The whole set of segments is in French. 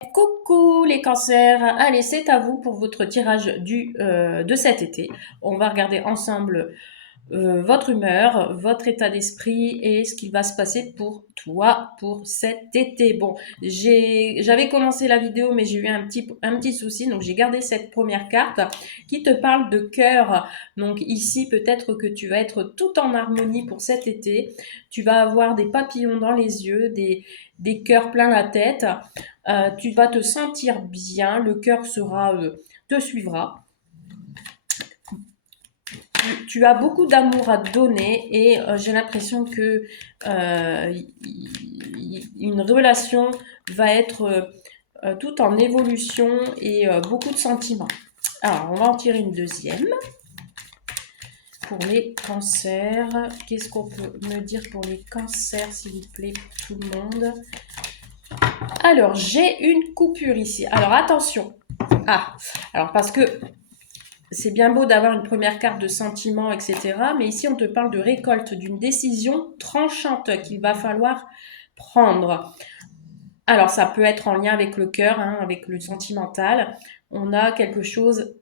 Coucou les cancers, allez c'est à vous pour votre tirage de cet été. On va regarder ensemble votre humeur, votre état d'esprit et ce qui va se passer pour toi pour cet été. Bon, j'avais commencé la vidéo mais j'ai eu un petit souci, donc j'ai gardé cette première carte qui te parle de cœur. Donc ici peut-être que tu vas être tout en harmonie pour cet été. Tu vas avoir des papillons dans les yeux, des cœurs plein la tête. Tu vas te sentir bien, le cœur te suivra. Tu as beaucoup d'amour à donner et j'ai l'impression que une relation va être tout en évolution et beaucoup de sentiments. Alors, on va en tirer une deuxième. Pour les cancers, qu'est-ce qu'on peut me dire pour les cancers, s'il vous plaît, pour tout le monde? Alors, j'ai une coupure ici. Alors, attention. Alors parce que c'est bien beau d'avoir une première carte de sentiment, etc. Mais ici, on te parle de récolte, d'une décision tranchante qu'il va falloir prendre. Alors, ça peut être en lien avec le cœur, hein, avec le sentimental. On a quelque chose,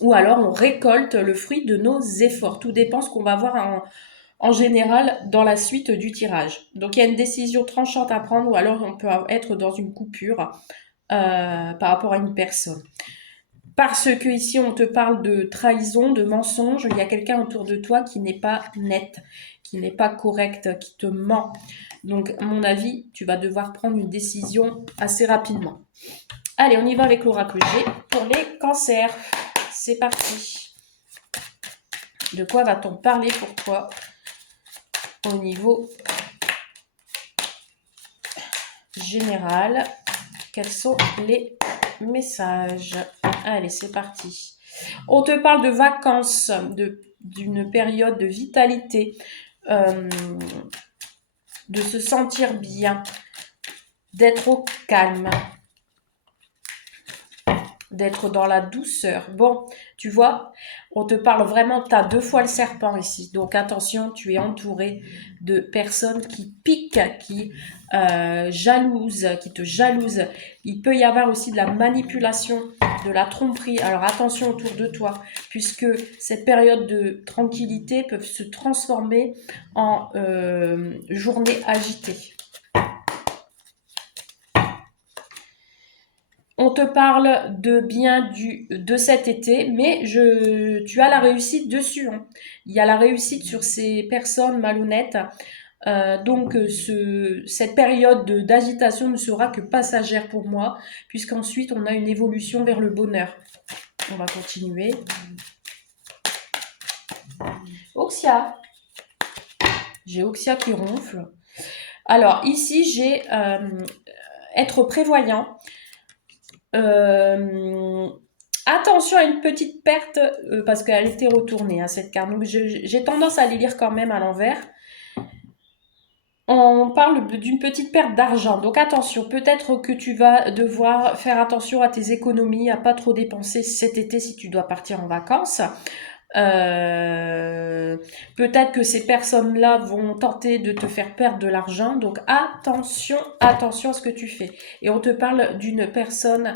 ou alors on récolte le fruit de nos efforts. Tout dépend ce qu'on va voir en général dans la suite du tirage. Donc, il y a une décision tranchante à prendre, ou alors on peut être dans une coupure par rapport à une personne. Parce que ici on te parle de trahison, de mensonge, il y a quelqu'un autour de toi qui n'est pas net, qui n'est pas correct, qui te ment. Donc à mon avis, tu vas devoir prendre une décision assez rapidement. Allez, on y va avec l'oracle G pour les cancers. C'est parti. De quoi va-t-on parler pour toi au niveau général? Quels sont les messages? Allez, c'est parti. On te parle de vacances, d'une période de vitalité, de se sentir bien, d'être au calme, d'être dans la douceur. Bon, tu vois, on te parle vraiment, tu as deux fois le serpent ici. Donc attention, tu es entouré de personnes qui piquent, qui jalousent, qui te jalousent. Il peut y avoir aussi de la manipulation, de la tromperie. Alors attention autour de toi, puisque cette période de tranquillité peut se transformer en journée agitée. On te parle de bien de cet été, mais tu as la réussite dessus, hein. Il y a la réussite sur ces personnes malhonnêtes. Donc, cette période d'agitation ne sera que passagère pour moi, puisqu'ensuite on a une évolution vers le bonheur. On va continuer. Oxia. J'ai Oxia qui ronfle. Alors, ici, j'ai être prévoyant. Attention à une petite perte, parce qu'elle était retournée, hein, cette carte. Donc, j'ai tendance à les lire quand même à l'envers. On parle d'une petite perte d'argent. Donc, attention, peut-être que tu vas devoir faire attention à tes économies, à pas trop dépenser cet été si tu dois partir en vacances. Peut-être que ces personnes-là vont tenter de te faire perdre de l'argent. Donc attention, attention à ce que tu fais. Et on te parle d'une personne,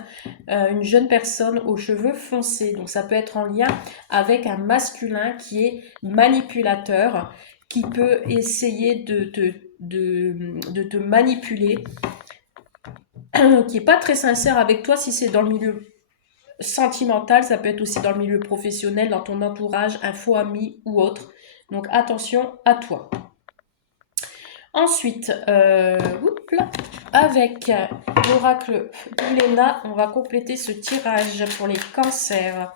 une jeune personne aux cheveux foncés. Donc ça peut être en lien avec un masculin qui est manipulateur, qui peut essayer de te manipuler, qui est pas très sincère avec toi si c'est dans le milieu sentimental, ça peut être aussi dans le milieu professionnel, dans ton entourage, un faux ami ou autre. Donc attention à toi. Ensuite, avec l'oracle d'Ulena, on va compléter ce tirage pour les cancers.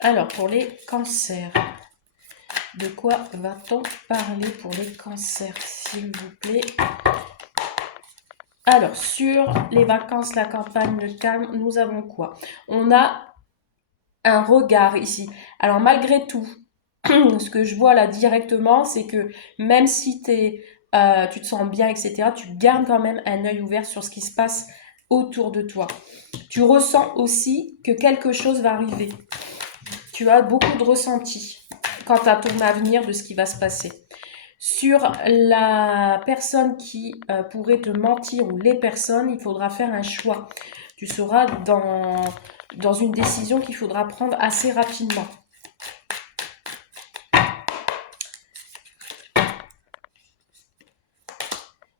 Alors, pour les cancers, de quoi va-t-on parler pour les cancers, s'il vous plaît? Alors, sur les vacances, la campagne, le calme, nous avons quoi? On a un regard ici. Alors, malgré tout, ce que je vois là directement, c'est que même si tu te sens bien, etc., tu gardes quand même un œil ouvert sur ce qui se passe autour de toi. Tu ressens aussi que quelque chose va arriver. Tu as beaucoup de ressenti quant à ton avenir, de ce qui va se passer. Sur la personne qui pourrait te mentir ou les personnes, il faudra faire un choix. Tu seras dans une décision qu'il faudra prendre assez rapidement.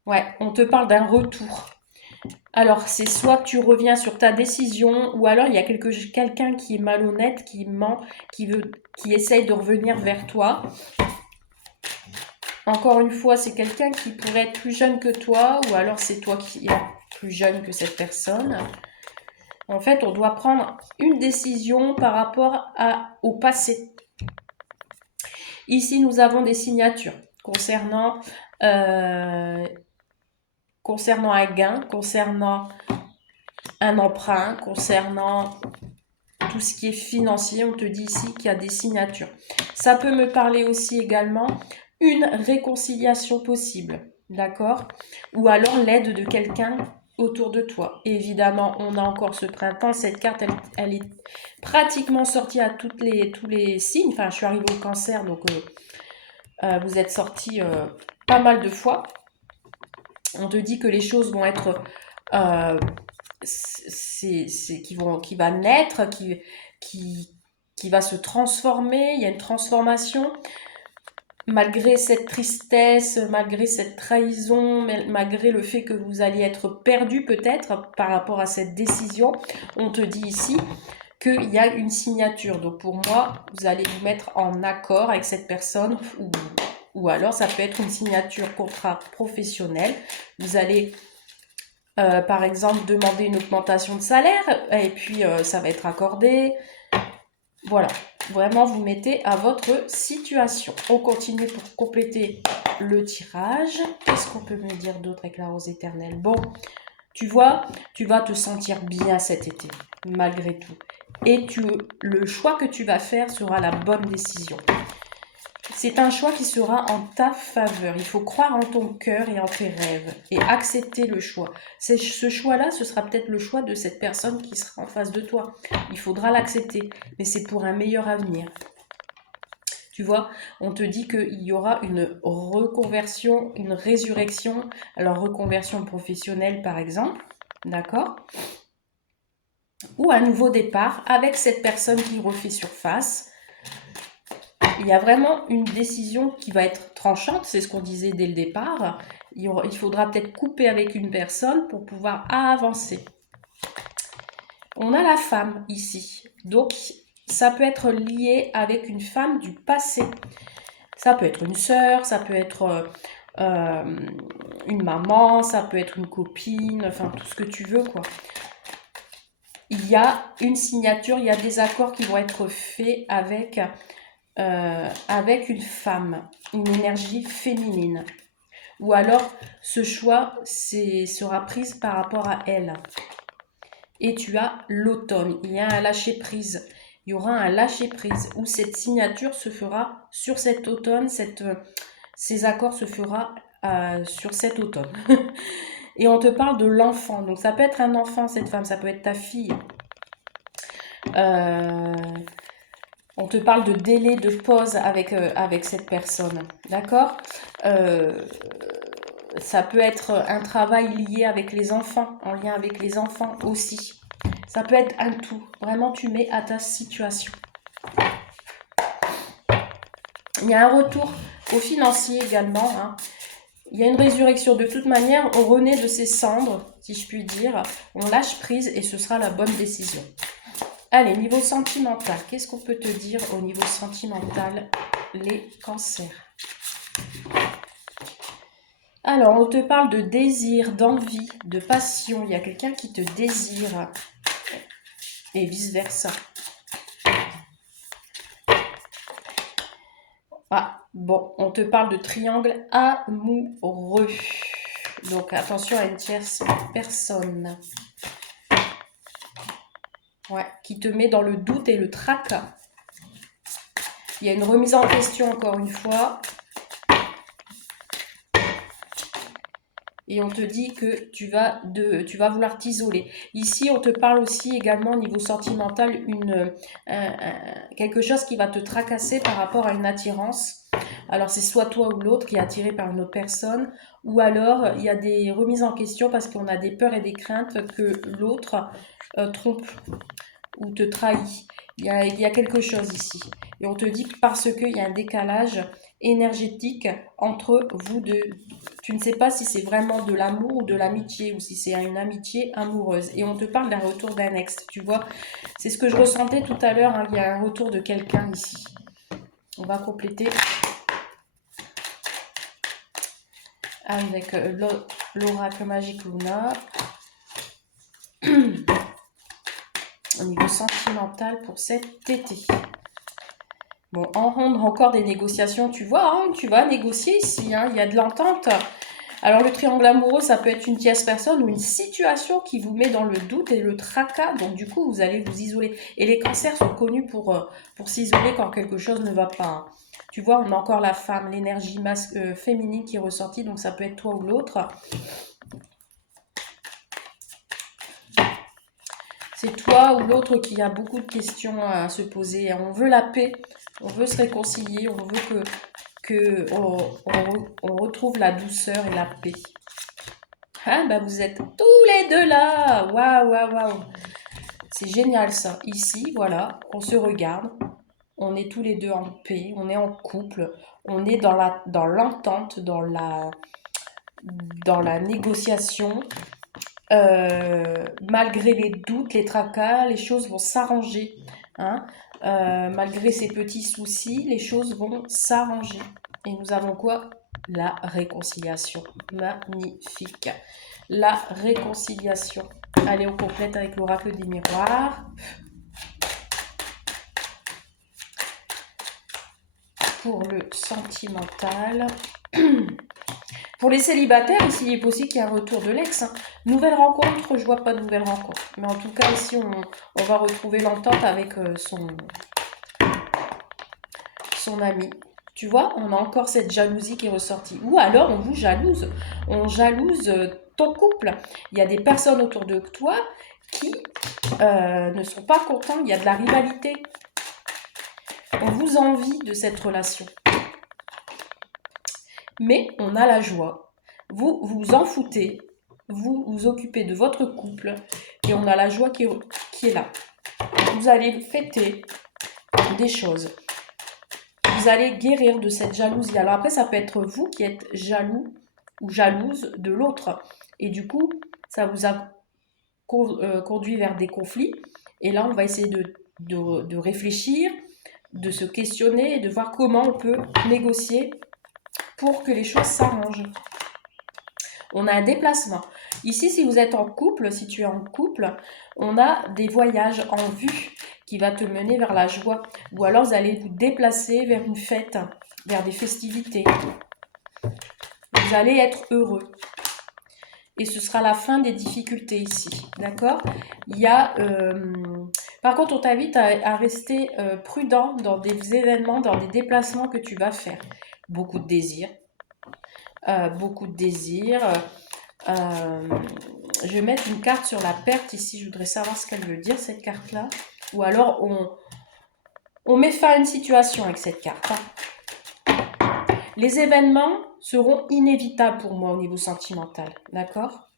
Ouais, on te parle d'un retour. Alors, c'est soit que tu reviens sur ta décision, ou alors il y a quelqu'un qui est malhonnête, qui ment, qui essaye de revenir vers toi. Encore une fois, c'est quelqu'un qui pourrait être plus jeune que toi, ou alors c'est toi qui es plus jeune que cette personne. En fait, on doit prendre une décision par rapport au passé. Ici, nous avons des signatures concernant un gain, concernant un emprunt, concernant tout ce qui est financier. On te dit ici qu'il y a des signatures. Ça peut me parler aussi également une réconciliation possible, d'accord? Ou alors l'aide de quelqu'un autour de toi. Et évidemment, on a encore ce printemps. Cette carte, elle est pratiquement sortie à tous les signes. Enfin, je suis arrivée au Cancer, donc vous êtes sortis pas mal de fois. On te dit que les choses vont être... qui va naître, qui va se transformer. Il y a une transformation. Malgré cette tristesse, malgré cette trahison, malgré le fait que vous alliez être perdu peut-être par rapport à cette décision, on te dit ici qu'il y a une signature. Donc pour moi, vous allez vous mettre en accord avec cette personne ou alors ça peut être une signature contrat professionnel. Vous allez par exemple demander une augmentation de salaire et puis ça va être accordé. Voilà, vraiment vous mettez à votre situation. On continue pour compléter le tirage. Qu'est-ce qu'on peut me dire d'autre avec la rose éternelle? Bon, tu vois, tu vas te sentir bien cet été, malgré tout. Et le choix que tu vas faire sera la bonne décision. C'est un choix qui sera en ta faveur. Il faut croire en ton cœur et en tes rêves et accepter le choix. Ce choix-là, ce sera peut-être le choix de cette personne qui sera en face de toi. Il faudra l'accepter, mais c'est pour un meilleur avenir. Tu vois, on te dit qu'il y aura une reconversion, une résurrection. Alors, reconversion professionnelle, par exemple, d'accord? Ou un nouveau départ avec cette personne qui refait surface. Il y a vraiment une décision qui va être tranchante, c'est ce qu'on disait dès le départ. Il faudra peut-être couper avec une personne pour pouvoir avancer. On a la femme ici, donc ça peut être lié avec une femme du passé. Ça peut être une sœur, ça peut être une maman, ça peut être une copine, enfin tout ce que tu veux quoi. Il y a une signature, il y a des accords qui vont être faits avec une femme, une énergie féminine. Ou alors, ce choix sera pris par rapport à elle. Et tu as l'automne. Il y a un lâcher-prise. Il y aura un lâcher-prise où cette signature se fera sur cet automne. Ces accords se fera sur cet automne. Et on te parle de l'enfant. Donc, ça peut être un enfant, cette femme. Ça peut être ta fille. On te parle de délai de pause avec cette personne, d'accord? Ça peut être un travail lié avec les enfants, en lien avec les enfants aussi. Ça peut être un tout. Vraiment, tu mets à ta situation. Il y a un retour au financier également. Hein. Il y a une résurrection. De toute manière, on renaît de ses cendres, si je puis dire. On lâche prise et ce sera la bonne décision. Allez, niveau sentimental, qu'est-ce qu'on peut te dire au niveau sentimental, les cancers? Alors, on te parle de désir, d'envie, de passion. Il y a quelqu'un qui te désire et vice-versa. Ah, bon, on te parle de triangle amoureux. Donc, attention à une tierce personne. Ouais, qui te met dans le doute et le tracas. Il y a une remise en question encore une fois. Et on te dit que tu vas vouloir t'isoler. Ici, on te parle aussi également au niveau sentimental, quelque chose qui va te tracasser par rapport à une attirance. Alors c'est soit toi ou l'autre qui est attiré par une autre personne, ou alors il y a des remises en question parce qu'on a des peurs et des craintes que l'autre trompe ou te trahit. Il y a quelque chose ici. Et on te dit parce qu'il y a un décalage énergétique entre vous deux. Tu ne sais pas si c'est vraiment de l'amour ou de l'amitié, ou si c'est une amitié amoureuse. Et on te parle d'un retour d'un ex, tu vois. C'est ce que je ressentais tout à l'heure, hein. Il y a un retour de quelqu'un ici. On va compléter avec l'oracle magique Luna. Au niveau sentimental pour cet été. Bon, on rentre encore des négociations, tu vois, hein, tu vas négocier ici, hein, il y a de l'entente. Alors le triangle amoureux, ça peut être une tierce personne ou une situation qui vous met dans le doute et le tracas, donc du coup vous allez vous isoler. Et les cancers sont connus pour s'isoler quand quelque chose ne va pas, hein. Tu vois, on a encore la femme, l'énergie féminine qui est ressortie, donc ça peut être toi ou l'autre. C'est toi ou l'autre qui a beaucoup de questions à se poser. On veut la paix, on veut se réconcilier, on veut on retrouve la douceur et la paix. Ah bah vous êtes tous les deux là. Waouh, waouh, waouh. C'est génial ça. Ici, voilà, on se regarde, on est tous les deux en paix, on est en couple, on est dans l'entente, dans la négociation. Malgré les doutes, les tracas, les choses vont s'arranger, hein. Malgré ces petits soucis, les choses vont s'arranger. Et nous avons quoi? La réconciliation. Magnifique. La réconciliation. Allez, on complète avec l'oracle des miroirs. Pour le sentimental. Pour les célibataires, ici, il est possible qu'il y ait un retour de l'ex, hein. Nouvelle rencontre, je vois pas de nouvelle rencontre. Mais en tout cas, ici, on va retrouver l'entente avec son ami. Tu vois, on a encore cette jalousie qui est ressortie. Ou alors, on vous jalouse. On jalouse ton couple. Il y a des personnes autour de toi qui ne sont pas contents. Il y a de la rivalité. On vous envie de cette relation. Mais on a la joie. Vous vous en foutez. Vous vous occupez de votre couple. Et on a la joie qui est là. Vous allez fêter des choses. Vous allez guérir de cette jalousie. Alors après, ça peut être vous qui êtes jaloux ou jalouse de l'autre. Et du coup, ça vous a conduit vers des conflits. Et là, on va essayer de réfléchir, de se questionner et de voir comment on peut négocier pour que les choses s'arrangent. On a un déplacement. Ici, si vous êtes en couple, si tu es en couple, on a des voyages en vue qui va te mener vers la joie. Ou alors, vous allez vous déplacer vers une fête, vers des festivités. Vous allez être heureux. Et ce sera la fin des difficultés ici. D'accord? Il y a... par contre, on t'invite à rester prudent dans des événements, dans des déplacements que tu vas faire. Beaucoup de désirs. Beaucoup de désirs. Je vais mettre une carte sur la perte ici. Je voudrais savoir ce qu'elle veut dire, cette carte-là. Ou alors, on met fin à une situation avec cette carte. Les événements seront inévitables pour moi au niveau sentimental. D'accord?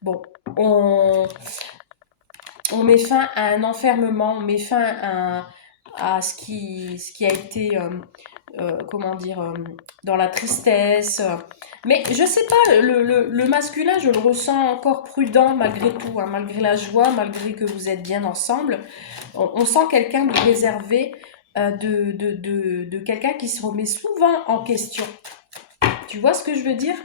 Bon, on met fin à un enfermement, on met fin à ce qui a été, comment dire, dans la tristesse. Mais je sais pas, le masculin, je le ressens encore prudent malgré tout, hein, malgré la joie, malgré que vous êtes bien ensemble. On sent quelqu'un de réservé, de quelqu'un qui se remet souvent en question. Tu vois ce que je veux dire?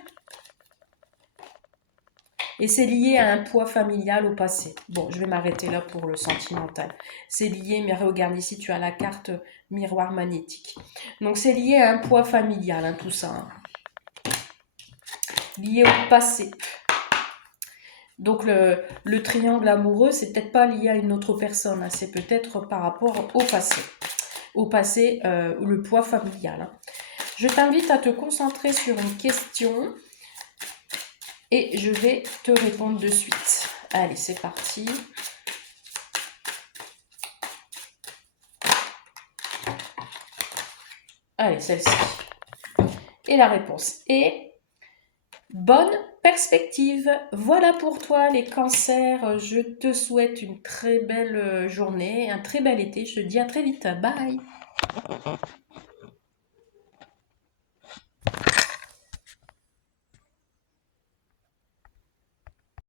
Et c'est lié à un poids familial au passé. Bon, je vais m'arrêter là pour le sentimental. C'est lié, mais regarde ici, tu as la carte miroir magnétique. Donc c'est lié à un poids familial, hein, tout ça. Hein. Lié au passé. Donc le triangle amoureux, c'est peut-être pas lié à une autre personne, hein, c'est peut-être par rapport au passé. Au passé, le poids familial. Hein. Je t'invite à te concentrer sur une question et je vais te répondre de suite. Allez, c'est parti. Allez, celle-ci. Et la réponse est bonne perspective. Voilà pour toi les cancers. Je te souhaite une très belle journée, un très bel été. Je te dis à très vite. Bye.